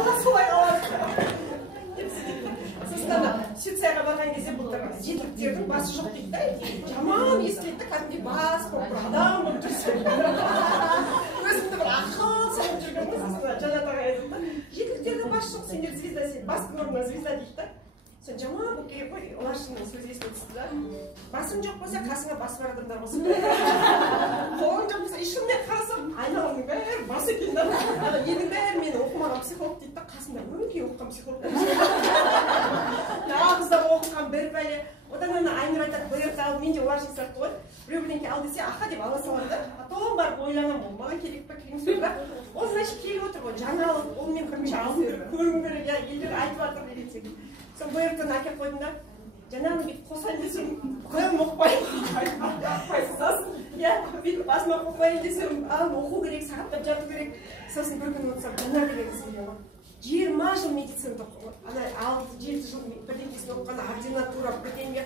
алла солай қалады. Сосын Швецияға барған кезде былтыр жетіліктердің басы жоқ дейді да, жаман естіледі, кәдімгідей бас болып адам болып жүрсе. Өзімді бір ақыл салып жүргенмін, сосын Жанат ағай айтты да, жетіліктердің басы жоқ, сендер звезда, сен бастың орнына звезда дейді да. Sen жаман болып керек қой, оларшының сөзі есіне түсті да. Басың жоқ болса, қасыңа басы бар адамдар болсын. Қолың жоқ болса, ішімнен қарасам, айналаның бәрі бас екен да. Елдің бәрі мені оқымаған психолог дейді да, қасымда өңкей оқыған психолог. Нағызда оқыған бір бәле. Одан ана Айнұр айтады, бұйырт ал, мен де оларшың сияқты ғой. Біреу бірдеңке ал десе, аха деп ала салады да. Потом барып ойланамын, ол маған керек па керек пе бірақ ол значит келіп отыр ғой, жаңалық, ол мен бірінші алып көргім керек, елдер айтып жатыр деген секілді. Соң бұйыртын әкеп қойдым да, жаңағы бүйтіп қосайын десем, қойым оқпайын. Сосын, бүйтіп басыма қойын десем, оқу керек, сағаттап жату керек. Сосын бір күн отырсам, жаңа деген кісі 20 жыл медицинада оқыған, 6-7 жыл бірдеңкесін оқыған, ординатура, бірдеңе